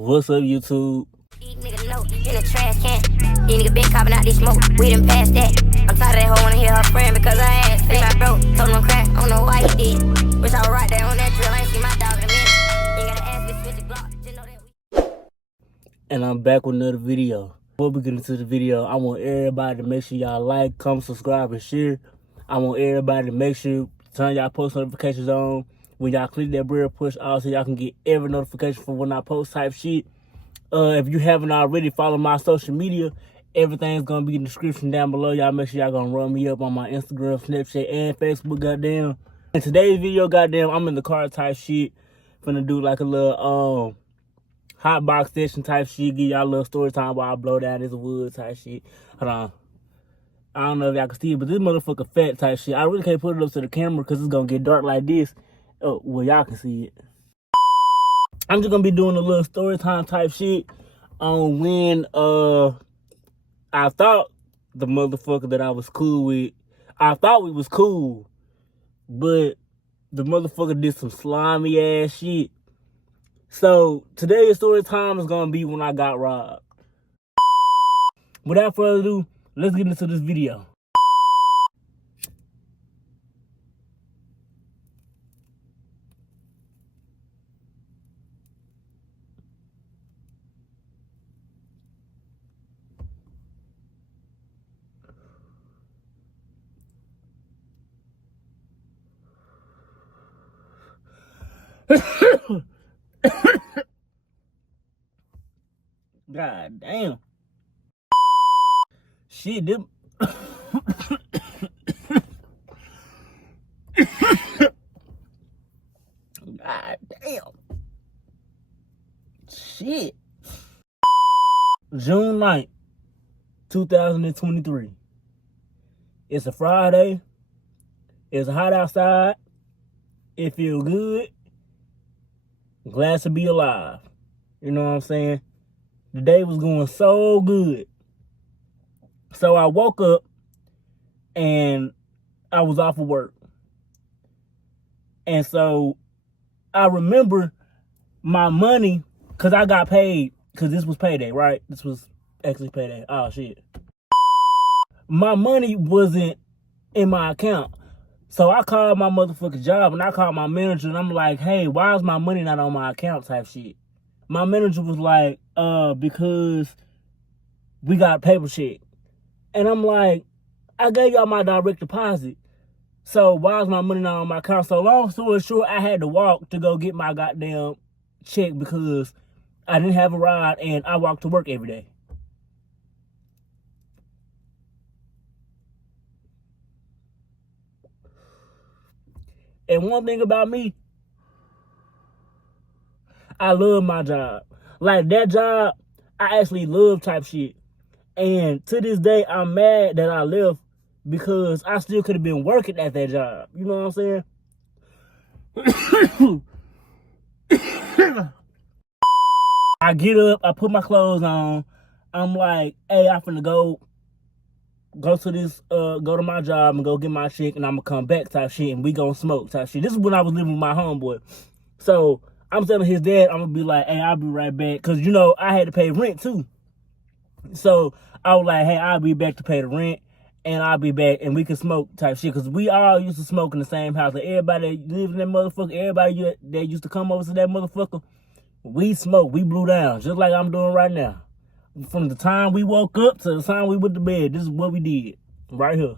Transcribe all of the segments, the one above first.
What's up, YouTube? These niggas know in the trash can. These niggas been copping out this smoke. We done passed that. I'm tired of that hoe wanna hear her friend because I ass fat. My bro told him I'm crack. I don't know why he did. Wish I was right there on that drill. I ain't seen my dog in a minute. Ain't gotta ask me switch the block. Just know that we. And I'm back with another video. Before we get into the video, I want everybody to make sure y'all like, comment, subscribe, and share. I want everybody to make sure turn y'all post notifications on. When y'all click that bell push all so y'all can get every notification from when I post type shit. If you haven't already, follow my social media. Everything's gonna be in the description down below. Y'all make sure y'all gonna run me up on my Instagram, Snapchat, and Facebook, goddamn. In today's video, goddamn, I'm in the car type shit. Finna do like a little hot box session type shit. Give y'all a little story time while I blow down this wood type shit. Hold on. I don't know if y'all can see it, but this motherfucker fat type shit. I really can't put it up to the camera because it's gonna get dark like this. Oh, well, y'all can see it. I'm just gonna be doing a little story time type shit on when I thought the motherfucker that I was cool with, I thought we was cool, but the motherfucker did some slimy ass shit. So today's story time is gonna be when I got robbed. Without further ado, let's get into this video. God damn. Shit, them. God damn. Shit. June 9th, 2023. It's a Friday. It's hot outside. It feels good. Glad to be alive. You know what I'm saying? The day was going so good. So I woke up and I was off of work. And so I remember my money, because I got paid, because this was payday, right? This was actually payday. Oh, shit. My money wasn't in my account. So I called my motherfucking job and I called my manager and I'm like, hey, why is my money not on my account type shit? My manager was like, because we got a paper check. And I'm like, I gave y'all my direct deposit. So why is my money not on my account? So long story short, I had to walk to go get my goddamn check because I didn't have a ride and I walk to work every day. And one thing about me, I love my job. Like that job, I actually love type shit. And to this day, I'm mad that I left because I still could have been working at that job. You know what I'm saying? I get up, I put my clothes on. I'm like, hey, I'm finna go to this, go to my job and go get my check and I'm gonna come back type shit and we gonna smoke type shit. This is when I was living with my homeboy. So I'm telling his dad, I'm gonna be like, hey, I'll be right back. Cause you know, I had to pay rent too. So I was like, hey, I'll be back to pay the rent and I'll be back and we can smoke type shit. Cause we all used to smoke in the same house. Like everybody that lived in that motherfucker, everybody that used to come over to that motherfucker, we smoked, we blew down, just like I'm doing right now. From the time we woke up to the time we went to bed, this is what we did right here.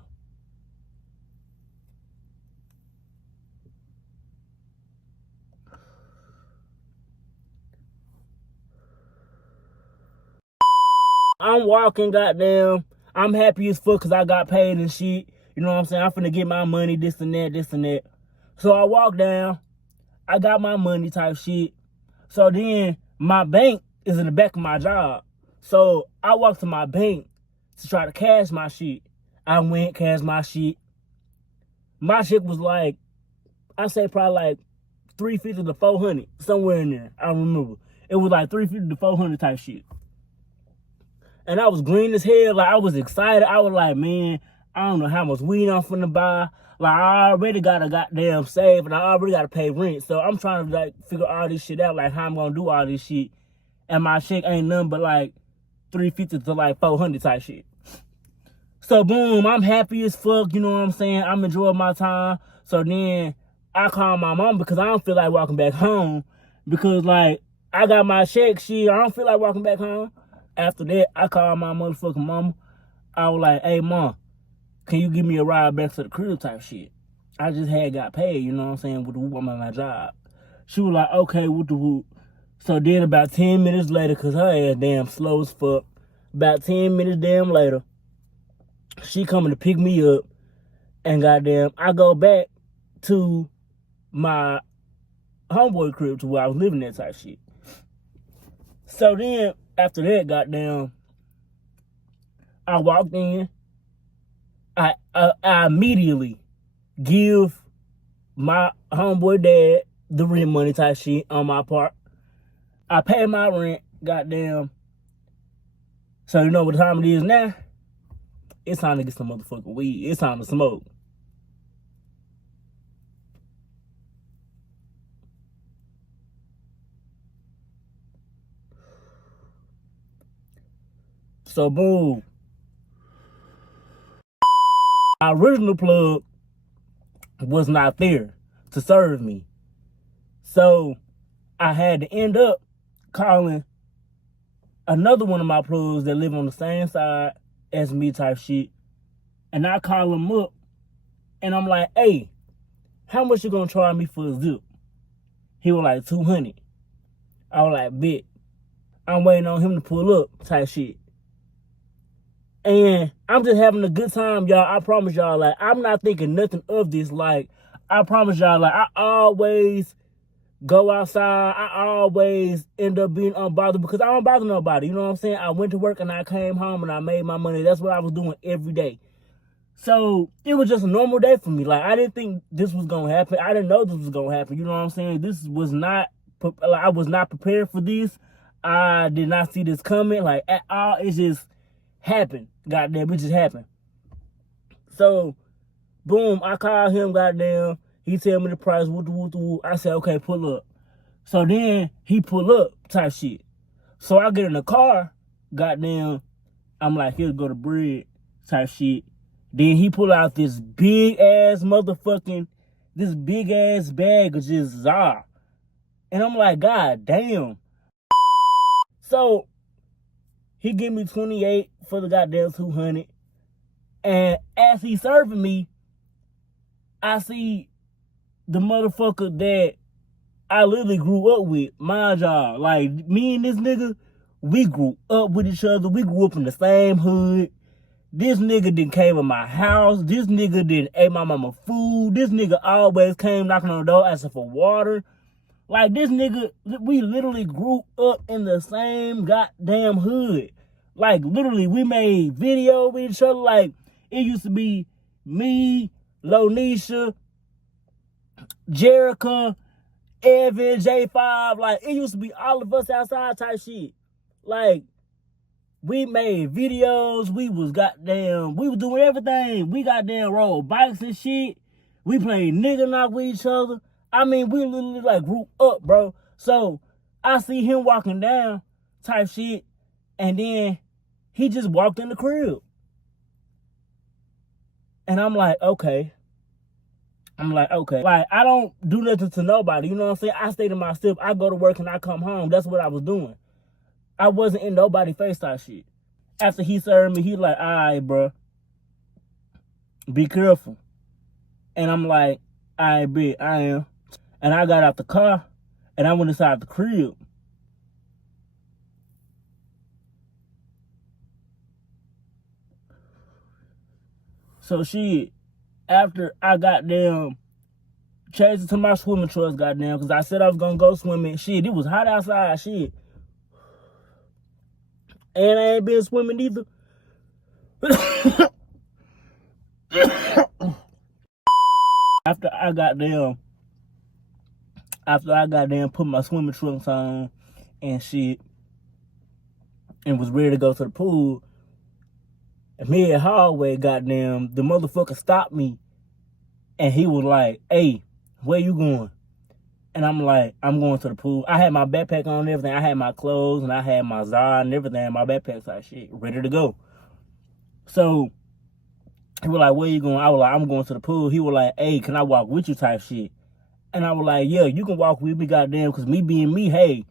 I'm walking, goddamn. I'm happy as fuck because I got paid and shit. You know what I'm saying? I'm finna get my money, this and that, this and that. So I walk down. I got my money type shit. So then my bank is in the back of my job. So I walked to my bank to try to cash my shit. I went, cashed my shit. My shit was like, I say probably like $350 to $400, somewhere in there. I don't remember. It was like $350 to $400 type shit. And I was green as hell. Like I was excited. I was like, man, I don't know how much weed I'm finna buy. Like, I already got a goddamn save, and I already got to pay rent. So I'm trying to, like, figure all this shit out, like, how I'm going to do all this shit. and my check ain't nothing but like $350 to like $400 type shit. So boom, I'm happy as fuck, you know what I'm saying? I'm enjoying my time. So then I call my mom because I don't feel like walking back home because like I got my check, shit. I don't feel like walking back home. After that, I called my motherfucking mama. I was like, hey mom, can you give me a ride back to the crib type shit? I just had got paid, you know what I'm saying, with the whoop on my job. She was like, okay, with the whoop. So then about 10 minutes later, cause her ass damn slow as fuck, about 10 minutes damn later, she coming to pick me up, and goddamn, I go back to my homeboy crib to where I was living at type shit. So then, after that, goddamn, I walked in, I immediately give my homeboy dad the rent money type shit on my part. I pay my rent, goddamn. So you know what time it is now? It's time to get some motherfucking weed. It's time to smoke. So boom. My original plug was not there to serve me. So I had to end up calling another one of my plugs that live on the same side as me type shit. And I call him up and I'm like, hey, how much you gonna charge me for a zip? He was like, 200. I was like, bet. I'm waiting on him to pull up type shit. And I'm just having a good time, y'all. I promise y'all, like, I'm not thinking nothing of this. Like, I promise y'all, like, I always go outside. I always end up being unbothered because I don't bother nobody. You know what I'm saying? I went to work and I came home and I made my money. That's what I was doing every day. So it was just a normal day for me. Like, I didn't think this was going to happen. I didn't know this was going to happen. You know what I'm saying? This was not, I was not prepared for this. I did not see this coming, like, at all. It just happened. Goddamn, it just happened. So, boom, I called him, goddamn. He tell me the price, woo. I said, okay, pull up. So then he pull up type shit. So I get in the car, goddamn. I'm like, here's go to bread type shit. Then he pull out this big ass bag of just Zar. And I'm like, God damn. So he give me 28 for the goddamn 200. And as he serving me, I see the motherfucker that I literally grew up with, my job. Like, me and this nigga, we grew up with each other. We grew up in the same hood. This nigga didn't came in my house. This nigga didn't ate my mama food. This nigga always came knocking on the door asking for water. Like, this nigga, we literally grew up in the same goddamn hood. Like, literally, we made video with each other. Like, it used to be me, Lonisha, Jerica, Evan, J5. Like, it used to be all of us outside type shit. Like, we made videos. We was doing everything. We goddamn rode bikes and shit. We played nigga knock with each other. I mean, we literally like grew up, bro. So I see him walking down type shit. And then he just walked in the crib. And I'm like, okay. Like, I don't do nothing to nobody. You know what I'm saying? I stay to myself. I go to work and I come home. That's what I was doing. I wasn't in nobody's face type shit. After he served me, he like, all right, bro. Be careful. And I'm like, all right, bet, I am. And I got out the car and I went inside the crib. So shit, after I goddamn changed to my swimming trunks, goddamn, because I said I was gonna go swimming. Shit, it was hot outside, shit. And I ain't been swimming either. After I goddamn put my swimming trunks on and shit and was ready to go to the pool, and mid hallway, goddamn, the motherfucker stopped me and he was like, hey, where you going? And I'm like, I'm going to the pool. I had my backpack on and everything. I had my clothes and I had my Zara and everything in my backpack type shit, ready to go. So he was like, where you going? I was like, I'm going to the pool. He was like, hey, can I walk with you type shit? And I was like, yeah, you can walk with me, goddamn, because me being me, hey,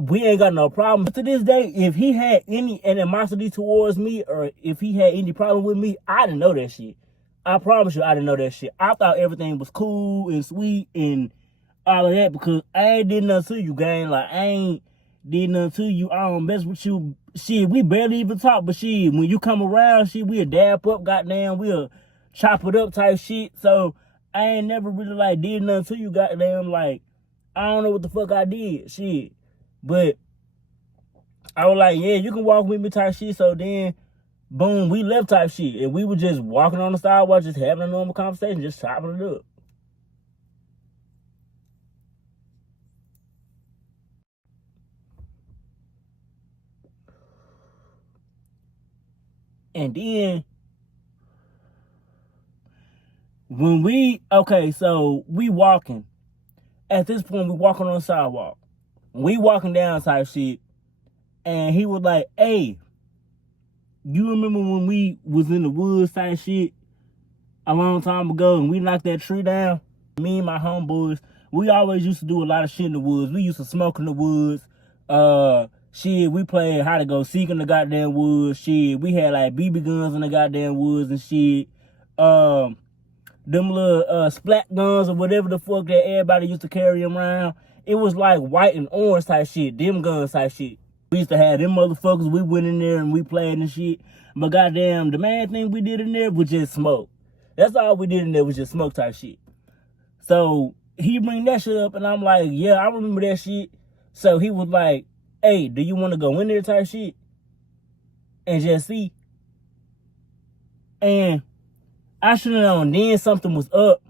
we ain't got no problem. But to this day, if he had any animosity towards me or if he had any problem with me, I didn't know that shit. I promise you, I didn't know that shit. I thought everything was cool and sweet and all of that because I ain't did nothing to you, gang. Like, I ain't did nothing to you. I don't mess with you. Shit, we barely even talk, but shit, when you come around, shit, we'll dab up, goddamn, we'll chop it up type shit. So, I ain't never really, like, did nothing to you, goddamn. Like, I don't know what the fuck I did, shit. But I was like, yeah, you can walk with me type shit. So then, boom, we left type shit. And we were just walking on the sidewalk, just having a normal conversation, just chopping it up. And then, so we walking. At this point, we walking on the sidewalk. We walking down type shit. And he was like, hey, you remember when we was in the woods type shit a long time ago and we knocked that tree down? Me and my homeboys, we always used to do a lot of shit in the woods. We used to smoke in the woods. Shit, we played hide to go seek in the goddamn woods. Shit, we had like BB guns in the goddamn woods and shit. Them little splat guns or whatever the fuck that everybody used to carry around. It was like white and orange type shit. Them guns type shit. We used to have them motherfuckers. We went in there and we played and shit. But goddamn, the main thing we did in there was just smoke. That's all we did in there was just smoke type shit. So he bring that shit up and I'm like, yeah, I remember that shit. So he was like, hey, do you want to go in there type shit? And just see. And I should have known then something was up.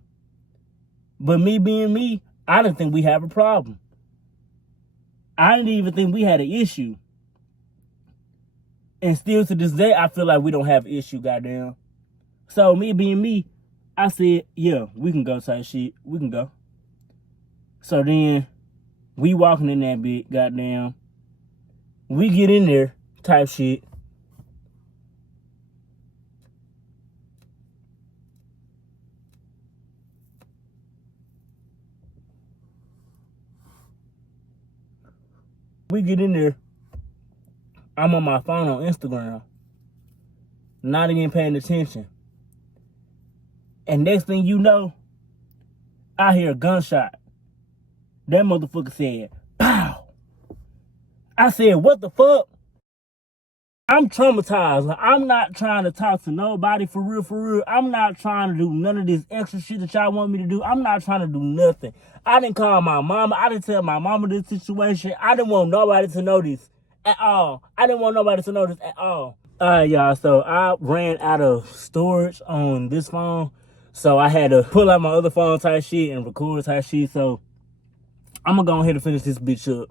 But me being me, I didn't think we have a problem. I didn't even think we had an issue. And still to this day, I feel like we don't have an issue, goddamn. So me being me, I said, yeah, we can go type shit. We can go. So then, we walking in that bit, goddamn. We get in there type shit. We get in there. I'm on my phone on Instagram. Not even paying attention. And next thing you know, I hear a gunshot. That motherfucker said, pow. I said, what the fuck? I'm traumatized. Like, I'm not trying to talk to nobody for real, for real. I'm not trying to do none of this extra shit that y'all want me to do. I'm not trying to do nothing. I didn't call my mama. I didn't tell my mama this situation. I didn't want nobody to know this at all. I didn't want nobody to know this at all. All right, y'all. So I ran out of storage on this phone. So I had to pull out my other phone type shit and record type shit. So I'm going to go ahead and finish this bitch up.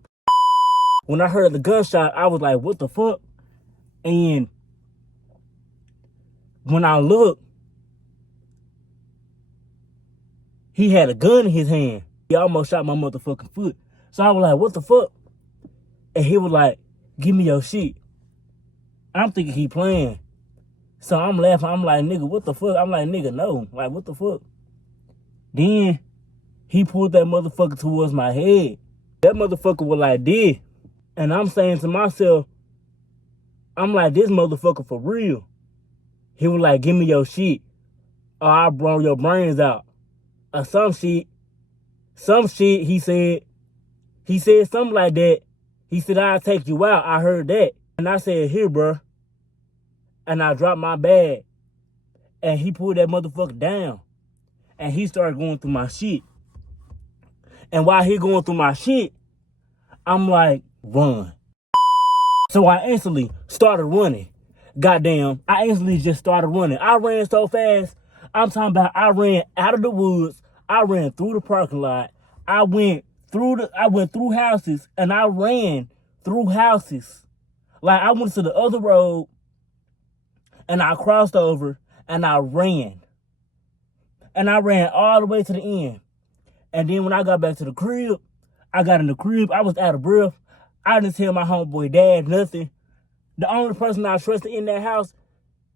When I heard the gunshot, I was like, what the fuck? And when I looked, he had a gun in his hand. He almost shot my motherfucking foot. So I was like, what the fuck? And he was like, give me your shit. I'm thinking he playing. So I'm laughing. I'm like, nigga, what the fuck? I'm like, nigga, no. Like, what the fuck? Then he pulled that motherfucker towards my head. That motherfucker was like this. And I'm saying to myself, I'm like, this motherfucker for real. He was like, give me your shit or I'll blow your brains out. Or some shit, he said something like that. He said, I'll take you out. I heard that. And I said, here, bro. And I dropped my bag. And he pulled that motherfucker down. And he started going through my shit. And while he going through my shit, I'm like, run. So I instantly started running. Goddamn, I instantly just started running. I ran so fast. I'm talking about I ran out of the woods. I ran through the parking lot. I went through houses and I ran through houses. Like I went to the other road and I crossed over and I ran. And I ran all the way to the end. And then when I got back to the crib, I got in the crib, I was out of breath. I didn't tell my homeboy dad nothing. The only person I trusted in that house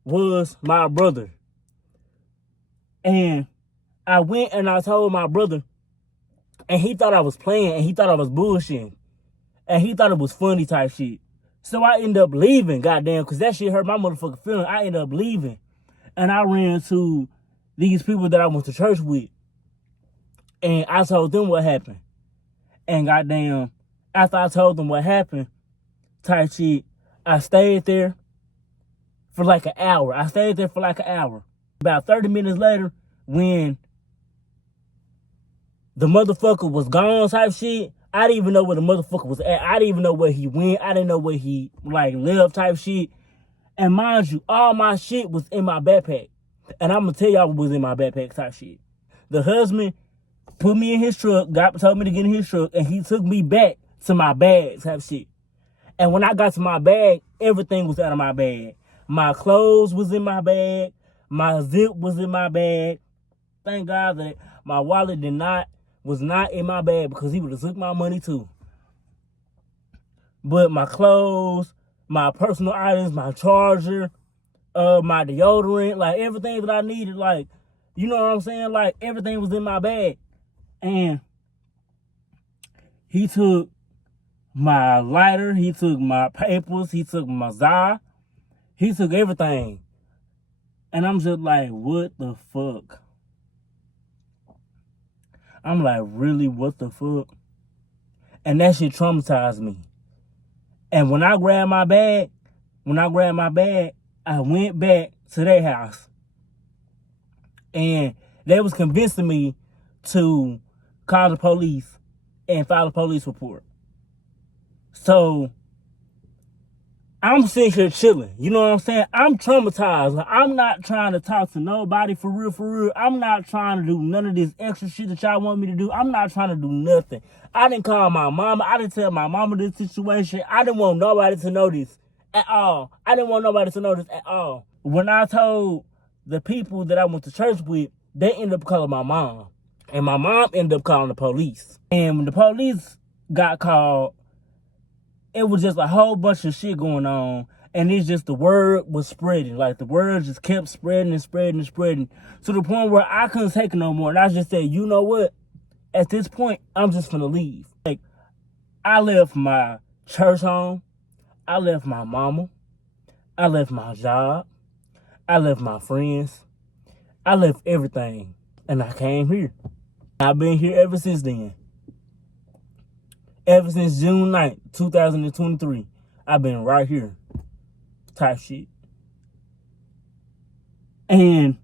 was my brother. And I went and I told my brother, and he thought I was playing, and he thought I was bullshitting. And he thought it was funny type shit. So I ended up leaving, goddamn, because that shit hurt my motherfucking feeling. I ended up leaving. And I ran to these people that I went to church with. And I told them what happened. And goddamn, after I told them what happened, type shit, I stayed there for like an hour. About 30 minutes later, when the motherfucker was gone type shit, I didn't even know where the motherfucker was at. I didn't even know where he went. I didn't know where he lived type shit. And mind you, all my shit was in my backpack. And I'm gonna tell y'all what was in my backpack type shit. The husband put me in his truck, told me to get in his truck, and he took me back to my bag type shit. And when I got to my bag, everything was out of my bag. My clothes was in my bag. My zip was in my bag. Thank God that my wallet was not in my bag, because he would have took my money too. But my clothes, my personal items, my charger, my deodorant, like everything that I needed, like, you know what I'm saying? Like, everything was in my bag. And he took my lighter, he took my papers, he took my za, he took everything. And I'm just like, what the fuck? I'm like, really, what the fuck? And that shit traumatized me. And when I grabbed my bag, I went back to their house. And they was convincing me to call the police and file a police report. So I'm sitting here chilling. You know what I'm saying? I'm traumatized. Like, I'm not trying to talk to nobody for real. I'm not trying to do none of this extra shit that y'all want me to do. I'm not trying to do nothing. I didn't call my mama. I didn't tell my mama this situation. I didn't want nobody to know this at all. When I told the people that I went to church with, they ended up calling my mom. And my mom ended up calling the police. And when the police got called, it was just a whole bunch of shit going on. And it's just, the word was spreading. Like, the word just kept spreading to the point where I couldn't take it no more. And I just said, you know what? At this point, I'm just gonna leave. Like, I left my church home. I left my mama. I left my job. I left my friends. I left everything. And I came here. I've been here ever since then. Ever since June 9th, 2023, I've been right here. Type shit. And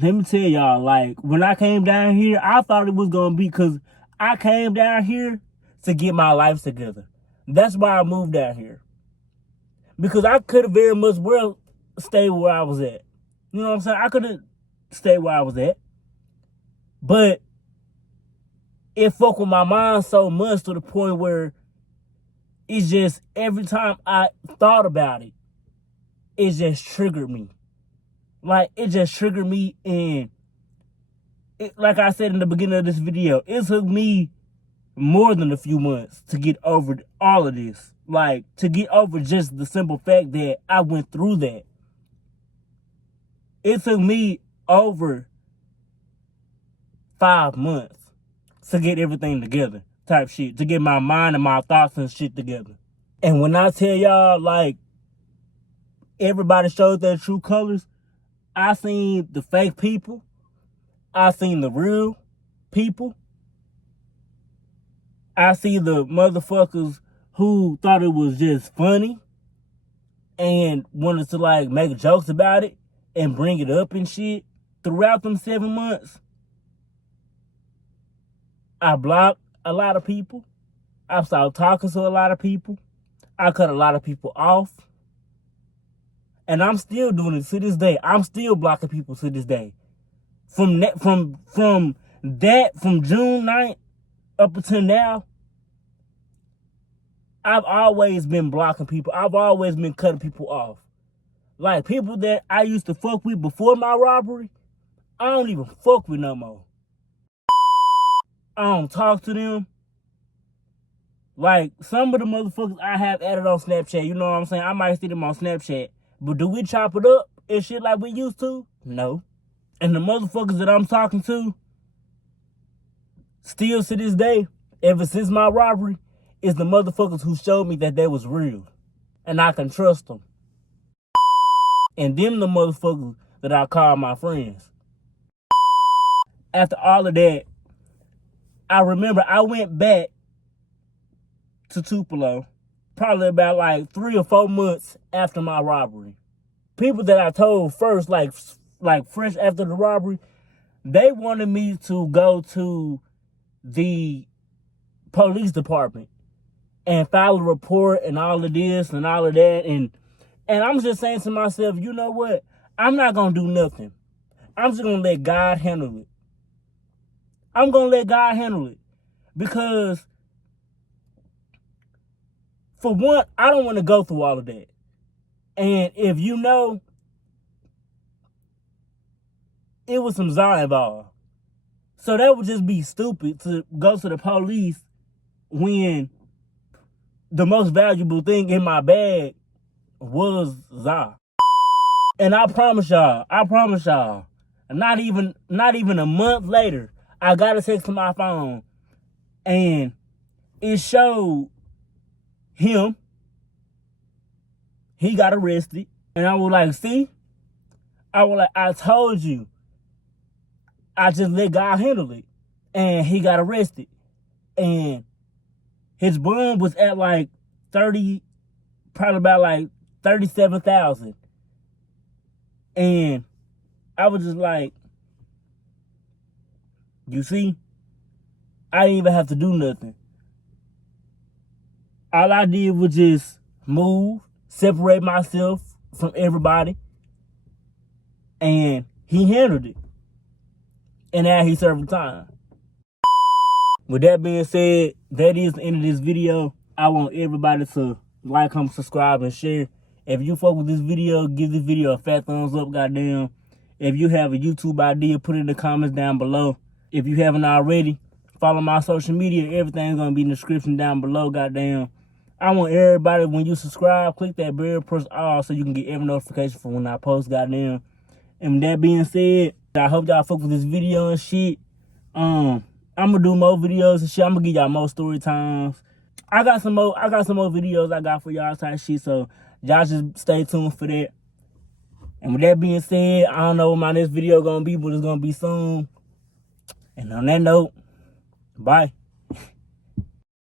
let me tell y'all, like, when I came down here, I thought it was going to be, because I came down here to get my life together. That's why I moved down here. Because I could have very much well stayed where I was at. You know what I'm saying? I could have stayed where I was at. But it fucked with my mind so much to the point where it's just, every time I thought about it, it just triggered me. Like, it just triggered me. And it, like I said in the beginning of this video, it took me more than a few months to get over all of this. Like, to get over just the simple fact that I went through that. It took me over 5 months to get everything together, type shit. To get my mind and my thoughts and shit together. And when I tell y'all, like, everybody shows their true colors, I seen the fake people. I seen the real people. I see the motherfuckers who thought it was just funny and wanted to, like, make jokes about it and bring it up and shit. Throughout them 7 months, I blocked a lot of people. I started talking to a lot of people. I cut a lot of people off. And I'm still doing it to this day. I'm still blocking people to this day. From June 9th up until now, I've always been blocking people. I've always been cutting people off. Like, people that I used to fuck with before my robbery, I don't even fuck with no more. I don't talk to them. Like, some of the motherfuckers I have added on Snapchat, you know what I'm saying? I might see them on Snapchat. But do we chop it up and shit like we used to? No. And the motherfuckers that I'm talking to, still to this day, ever since my robbery, is the motherfuckers who showed me that they was real. And I can trust them. And them the motherfuckers that I call my friends. After all of that, I remember I went back to Tupelo probably about like 3 or 4 months after my robbery. People that I told first, like fresh after the robbery, they wanted me to go to the police department and file a report and all of this and all of that. And I'm just saying to myself, you know what? I'm not going to do nothing. I'm just going to let God handle it. I'm going to let God handle it. Because, for one, I don't want to go through all of that. And if you know, it was some Zara involved. So that would just be stupid to go to the police when the most valuable thing in my bag was Zara. And I promise y'all, not even a month later, I got a text to my phone and it showed him. He got arrested. And I was like, see? I told you. I just let God handle it. And he got arrested. And his bond was at like 30, probably about like 37,000. And I was just like, you see? I didn't even have to do nothing. All I did was just move, separate myself from everybody, and he handled it. And now he's serving time. With that being said, that is the end of this video. I want everybody to like, comment, subscribe, and share. If you fuck with this video, give this video a fat thumbs up, goddamn. If you have a YouTube idea, put it in the comments down below. If you haven't already, follow my social media. Everything's going to be in the description down below, goddamn. I want everybody, when you subscribe, click that bell, press all so you can get every notification from when I post, goddamn. And with that being said, I hope y'all fuck with this video and shit. I'm gonna do more videos and shit. I'm gonna give y'all more story times. I got some more videos I got for y'all type shit, so y'all just stay tuned for that. And with that being said, I don't know what my next video gonna be, but it's gonna be soon. And on that note, bye.